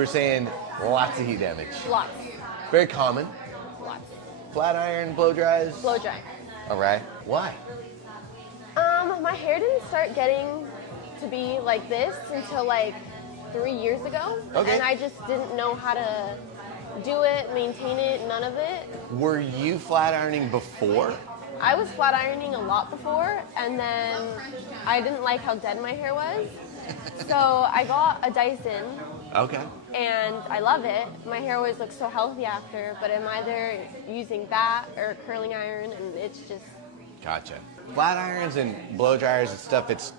were saying lots of heat damage. Lots. Very common. Lots. Flat iron, blow dries. Blow dry. All right. Why? My hair didn't start getting to be like this until like 3 years ago. Okay. And I just didn't know how to do it, maintain it, none of it. Were you flat ironing before? I was flat ironing a lot before, and then I didn't like how dead my hair was. So I got a Dyson. Okay. And I love it. My hair always looks so healthy after, but I'm either using that or curling iron, and it's just... Gotcha. Flat irons and blow dryers and stuff, it's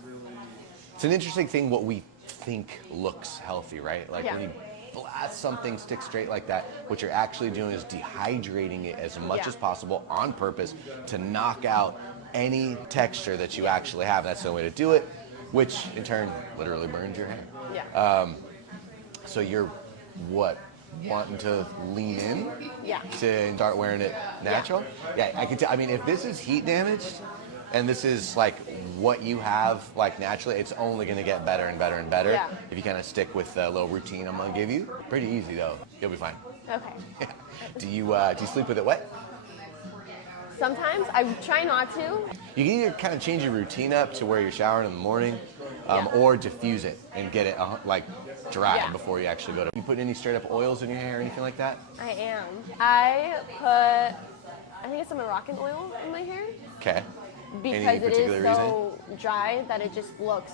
an interesting thing what we think looks healthy, right? Like when you blast something stick straight like that, what you're actually doing is dehydrating it as much as possible on purpose to knock out any texture that you actually have. That's the only way to do it, which in turn literally burns your hair. Yeah. So you're what? Wanting to lean in to start wearing it natural? Yeah, I can tell. I mean, if this is heat damaged and this is like what you have like naturally, it's only going to get better and better and better if you kind of stick with the little routine I'm going to give you. Pretty easy though. You'll be fine. Okay. Do you sleep with it wet? Sometimes. I try not to. You can either kind of change your routine up to where you're showering in the morning or diffuse it and get it like dry before you actually go to. You put any straight up oils in your hair or anything like that? I am. I think it's a Moroccan oil in my hair. Okay. Because it is so dry that it just looks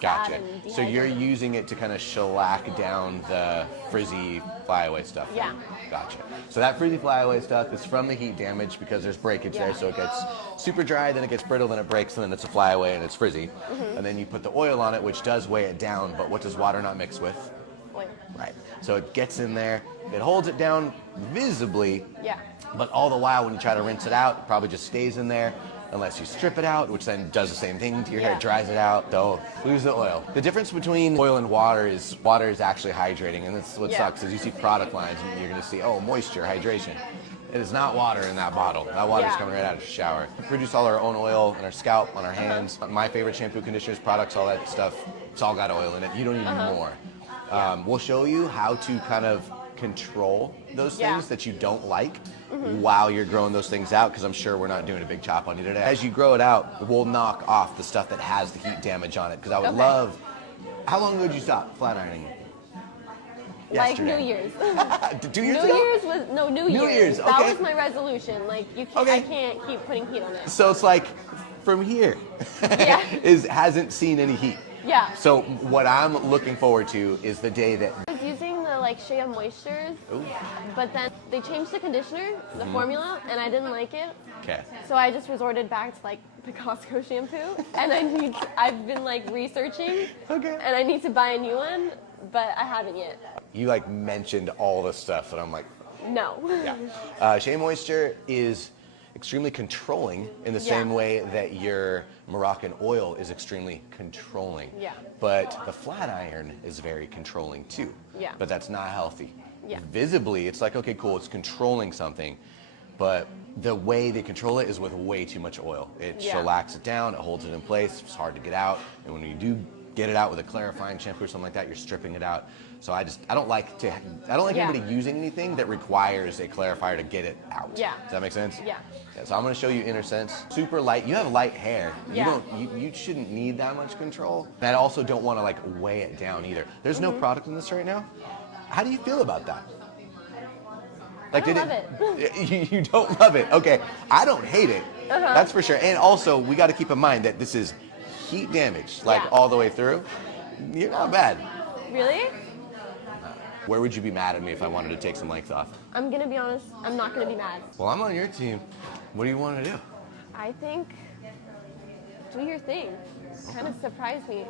Gotcha. sad and So you're using it to kind of shellac down the frizzy flyaway stuff? Yeah. Gotcha. So that frizzy flyaway stuff is from the heat damage because there's breakage there, so it gets super dry, then it gets brittle, then it breaks, and then it's a flyaway and it's frizzy. And then you put the oil on it, which does weigh it down, but what does water not mix with? Oil. Right. So it gets in there, it holds it down visibly, Yeah. but all the while when you try to rinse it out, it probably just stays in there unless you strip it out, which then does the same thing to your hair, dries it out, don't lose the oil. The difference between oil and water is actually hydrating, and that's what sucks is you see product lines and you're gonna see, oh, moisture, hydration. It is not water in that bottle. That water's coming right out of the shower. We produce all our own oil on our scalp, on our hands. My favorite shampoo, conditioners, products, all that stuff, it's all got oil in it. You don't need more. We'll show you how to kind of control those things that you don't like while you're growing those things out, because I'm sure we're not doing a big chop on you today. As you grow it out, we'll knock off the stuff that has the heat damage on it, because I would love... How long ago did you stop flat ironing? Like Yesterday. New Year's. 2 years New ago? Year's was, no, New Year's. Okay. That was my resolution. Like, you can't, I can't keep putting heat on it. So it's like, from here, hasn't seen any heat. Yeah. So what I'm looking forward to is the day that... I was using the like Shea Moistures, but then they changed the conditioner, the formula, and I didn't like it. Okay. So I just resorted back to like the Costco shampoo, and I've been like researching, and I need to buy a new one, but I haven't yet. You like mentioned all the stuff, and I'm like, no. Yeah. Shea Moisture is extremely controlling in the same way that your Moroccan oil is extremely controlling. Yeah. But the flat iron is very controlling too. Yeah. But that's not healthy. Yeah. Visibly, it's like, okay, cool, it's controlling something, but the way they control it is with way too much oil. It shellacks it down, it holds it in place, it's hard to get out, and when you do get it out with a clarifying shampoo or something like that, you're stripping it out. So I don't like anybody using anything that requires a clarifier to get it out. Yeah. Does that make sense? Yeah. So I'm going to show you Inner Sense. Super light. You have light hair. You shouldn't need that much control. And I also don't want to like weigh it down either. There's no product in this right now. How do you feel about that? Like, I don't love it. You don't love it. Okay. I don't hate it. That's for sure. And also, we got to keep in mind that this is heat damage, like all the way through. You're not bad. Really? Where would you be mad at me if I wanted to take some length off? I'm gonna be honest, I'm not gonna be mad. Well, I'm on your team. What do you want to do? I think, do your thing. Kind of surprise me.